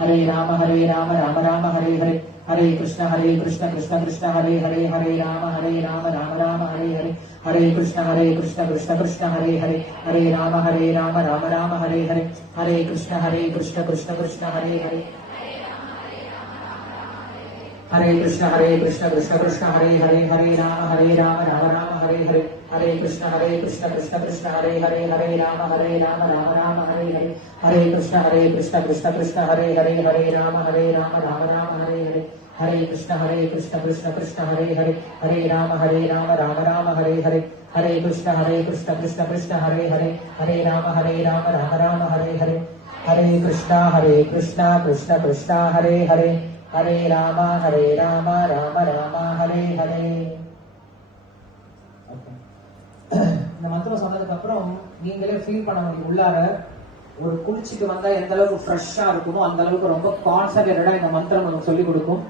हरे राम राम राम हरे हरे, हरे कृष्ण कृष्ण कृष्ण हरे हरे, हरे राम राम राम हरे हरे, हरे कृष्ण कृष्ण कृष्ण हरे हरे, हरे राम राम राम हरे हरे, हरे कृष्ण कृष्ण कृष्ण हरे हरे, हरे कृष्ण कृष्ण कृष्ण हरे हरे, हरे राम राम राम हरे हरे, हरे कृष्ण कृष्ण कृष्ण हरे हरे, हरे राम राम राम हरे हरे, हरे कृष्ण कृष्ण कृष्ण हरे हरे, हरे राम राम राम हरे हरे, हरे कृष्ण कृष्ण कृष्ण हरे हरे, हरे राम राम राम हरे हरे, हरे कृष्ण कृष्ण कृष्ण हरे हरे, हरे राम राम हरे हरे, हरे कृष्ण कृष्ण कृष्ण हरे हरे, हरे राम राम राम हरे हरे. இந்த மந்திரம் சொன்னதுக்கு அப்புறம் நீங்களே ஃபீல் பண்ண முடியும், உள்ளார ஒரு குளிச்சுட்டு வந்தா எந்த அளவுக்கு ஃப்ரெஷ்ஷா இருக்குமோ அந்த அளவுக்கு ரொம்ப கான்சன்ட்ரேட்டடா இந்த மந்திரம் நமக்கு சொல்லி கொடுக்கும்.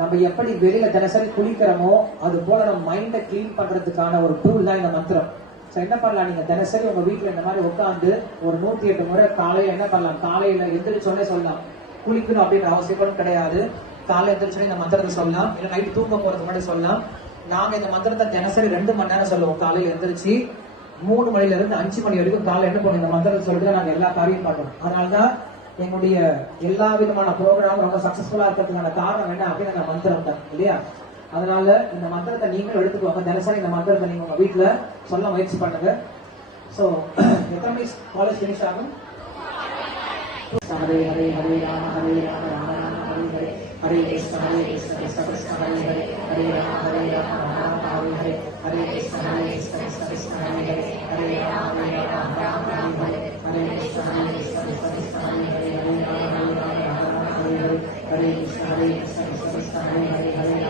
நம்ம எப்படி வெளியில தினசரி குளிக்கிறோமோ அது போல நம்ம மைண்டை கிளீன் பண்றதுக்கான ஒரு டூல் தான் இந்த மந்திரம். ஸோ என்ன பண்ணலாம், நீங்க தினசரி உங்க வீட்டுல இந்த மாதிரி உட்காந்து ஒரு 108 முறை காலையில என்ன பண்ணலாம், காலையில எந்திரிச்சோடனே சொல்லலாம். குளிக்கணும் அப்படின்ற அவசியம் கிடையாது. காலை எந்திரிச்சோடனே இந்த மந்திரத்தை சொல்லலாம், இல்லை நைட்டு தூங்க போறதுக்கு முன்னாடி சொல்லலாம். நாங்க இந்த மந்திரத்தை தினசரி 2 மணி நேரம் சொல்லுவோம். காலையில எந்திரிச்சு 3 மணில இருந்து 5 மணி வரைக்கும் காலை என்ன பண்ணுவோம், இந்த மந்திரத்தை சொல்லிட்டு நாங்க எல்லா காரியம் பண்றோம். அதனாலதான் எங்களுடைய எல்லா விதமான ப்ரோக்ராம் ரொம்ப சக்சஸ்ஃபுல்லா இருக்கிறதுக்கான காரணம் என்ன அப்படின்னு அந்த மந்திரம் தான் இல்லையா. அதனால இந்த மந்திரத்தை நீங்களும் எடுத்துக்குவாங்க. தினசரி இந்த மந்திரத்தை நீங்க உங்க வீட்டுல சொல்ல முயற்சி பண்ணுங்க. ஸோ எத்தனை மணி காலேஜ் ஃபினிஷ் ஆகும்? ஹரே ஹரே ஹரே ராம ராம ராம ஹரே ஹரே, ஹரே கிருஷ்ண கிருஷ்ண கிருஷ்ண ஹரே ஹரே, ஹரே ராம ராம ராம ஹரே ஹரே, ஹரே கிருஷ்ண கிருஷ்ண கிருஷ்ண ஹரே ஹரே, ஹரே ராம ராம ராம ஹரே ஹரே, ஹரே கிருஷ்ண கிருஷ்ண கிருஷ்ண ஹரே ஹரே, ஹரே ராம ராம ராம ஹரே ஹரே, ஹரே கிருஷ்ண கிருஷ்ண கிருஷ்ண ஹரே ஹரே, ஹரே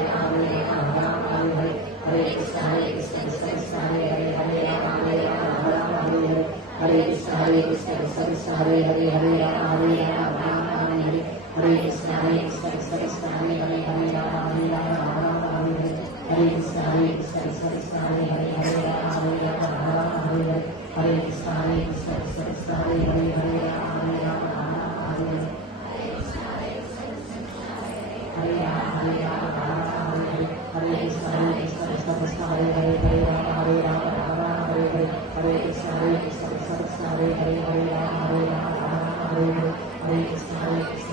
ராம ராம ராம ஹரே ஹரே, ஹரே கிருஷ்ண கிருஷ்ண கிருஷ்ண ஹரே ஹரே, ஹரே ராம ராம ஹரே ஹரே, हरे कृष्ण कृष्ण कृष्ण हरे हरे, हरे राम राम हरे हरे, हरे कृष्ण कृष्ण कृष्ण हरे हरे, हरे राम राम हरे हरे, हरे कृष्ण कृष्ण कृष्ण हरे हरे, हरे राम राम हरे हरे, हरे कृष्ण कृष्ण कृष्ण हरे हरे, हरे राम हरे राम हरे हरे, हरे राम हरे राम हरे हरे, हरे कृष्ण कृष्ण कृष्ण हरे हरे, हरे राम हरे राम हरे हरे, हरे कृष्ण कृष्ण कृष्ण हरे हरे, हरे राम हरे राम हरे हरे, हरे कृष्ण